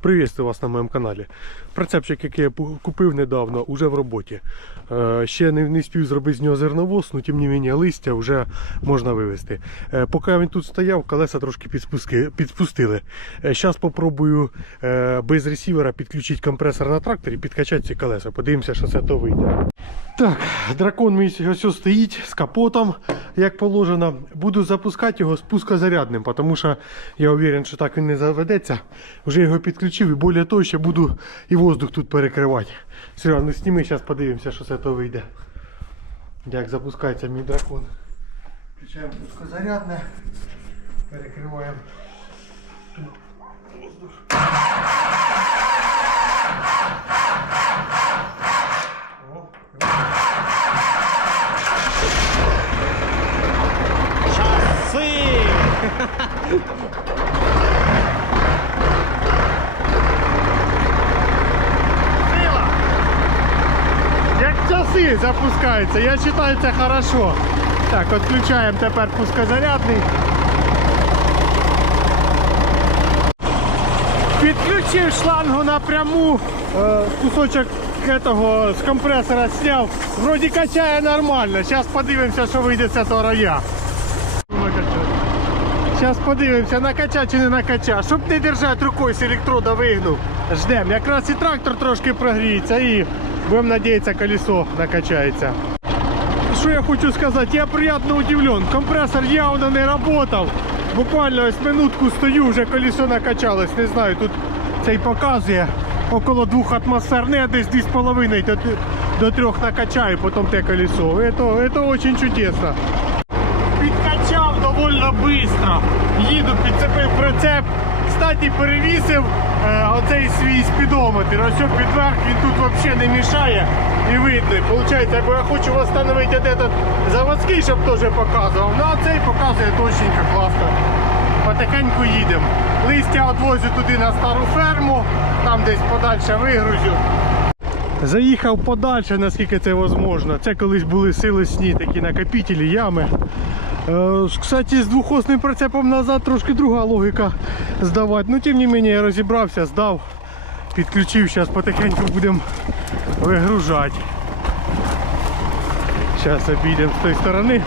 Приветствую вас на моєму каналі. Прицепчик, який я купив недавно, уже в роботі. Е, ще не, не спів зробити з нього зерновоз, але тим не менше листя вже можна вивезти. Е, поки він тут стояв, колеса трошки підспуски, підспустили. Зараз спробую е, без ресівера підключити компресор на тракторі, підкачати ці колеса. Подивимося, що це то вийде. Так, дракон мій ось стоїть з капотом, як положено. Буду запускати його спускозарядним, тому що я уверен, що так він не заведеться. Вже його підключив і більше того, ще буду і воздух тут перекривати. Серйозно, ну сніми, зараз подивимося, що з цього вийде. Як запускається мій дракон. Включаємо спускозарядне, перекриваємо тут воздух. О, Часи! Сила! Як часи запускаються, я вважаю це хорошо. Так, відключаємо тепер пускозарядний. Підключив шлангу напряму, е, кусочок этого з компресора зняв. Вроді качає нормально. Зараз подивимося, що вийде з цього роя. Зараз подивимося, накача чи не накача. Щоб не держати рукою з електрода вигнув. Ждемо. Якраз і трактор трошки прогріється і будемо надіятися, колесо накачається. Що я хочу сказати, я приємно удивлен. Компресор явно не працював. Буквально ось минутку стою, вже колесо накачалось. Не знаю, тут цей показує около двох атмосфер, не десь 2,5 до, до 3 накачаю, потім те колесо. Это, это очень чудесно. Підкачав доволі швидко. Їду, підцепив прицеп. Кстати, перевісив оцей свій спідометр. Ось підверх він тут взагалі не мішає і видно. І Получається, бо я хочу встановити от этот заводський, щоб теж показував. Ну а цей показує точненько, класно. Потихеньку їдемо. Листя відвозю туди на стару ферму, там десь подальше вигрузю. Заїхав подальше, наскільки це можливо. Це колись були силосні такі накопителі, ями. Е, Кстати, з двохосним прицепом назад трошки друга логіка здавати. Ну, тим не менше, я розібрався, здав, підключив, зараз потихеньку будемо вигружати. Зараз обійдемо з тої сторони.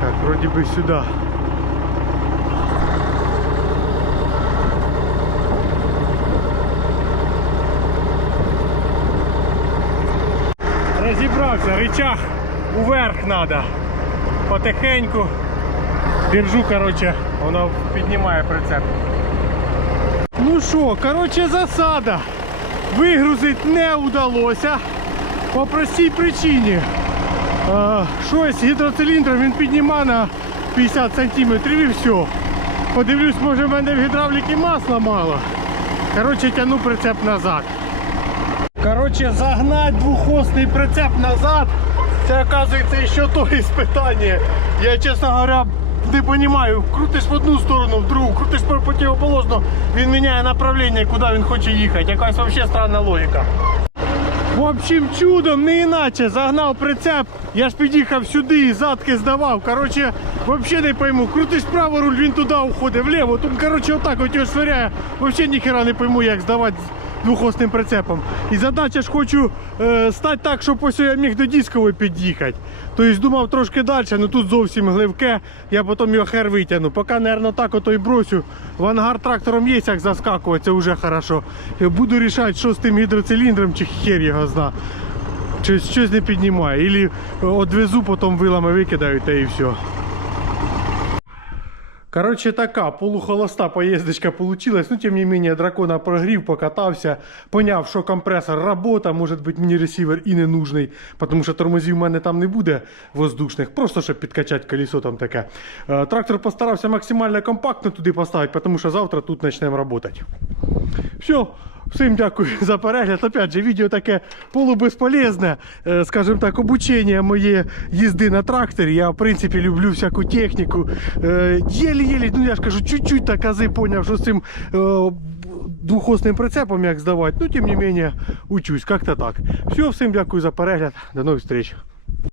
Так, вроде бы сюда. Розібрався, рычаг уверх треба. Потихеньку. Держу, короче, воно піднімає прицеп. Ну що, короче, засада. Вигрузити не вдалося. По простій причині. Щось гідроциліндром він піднімає на 50 сантиметрів і все. Подивлюсь, може в мене в гідравліки масла мало. Коротше, тяну прицеп назад. Коротше, загнать двохосний прицеп назад. Це оказується ще то іспитання. Я, чесно говоря, не розумію. Крутиш в одну сторону, в другу, крутиш по противоположну, він міняє направлення, куди він хоче їхати. Якась взагалі странна логіка. В общем, чудом, не іначе, загнав прицеп, я ж під'їхав сюди і задки здавав. Коротше, взагалі не пойму. Крутиш право руль, він туди уходить, вліво. Тут, коротше, отак от його швиряє. Взагалі ніхера не пойму, як здавати двохосним прицепом. І задача ж хочу е, стати так, щоб ось я міг до дискової під'їхати. Тобто думав трошки далі, але тут зовсім гливке, я потім його хер витягну. Поки, мабуть, так ото й бросю. В ангар трактором є як заскакувати, вже хорошо. Я буду рішати, що з тим гідроциліндром, чи хер його зна. Щось, щось не піднімає. Ілі одвезу, потім вилами викидаю та і все. Короче, така полухолоста поїздочка получилась. Ну, тем не менее, дракона прогрів, покатався, поняв, що компресор работа, може бути мені ресівер і не нужний, тому що тормозів в мене там не буде воздушних, просто щоб підкачати колесо там таке. Е, Трактор постарався максимально компактно туди поставити, тому що завтра тут почнемо працювати. Все, Всім дякую за перегляд. Опять же, відео таке полубезполезне, е, скажімо так, обучення моє їзди на тракторі. Я, в принципі, люблю всяку техніку. Е, Єлі-єлі, ну я ж кажу, чуть-чуть так ази поняв, що з цим е, двохосним прицепом як здавати. Ну, тим не менше, учусь, як-то так. Все, всім дякую за перегляд. До нових зустріч.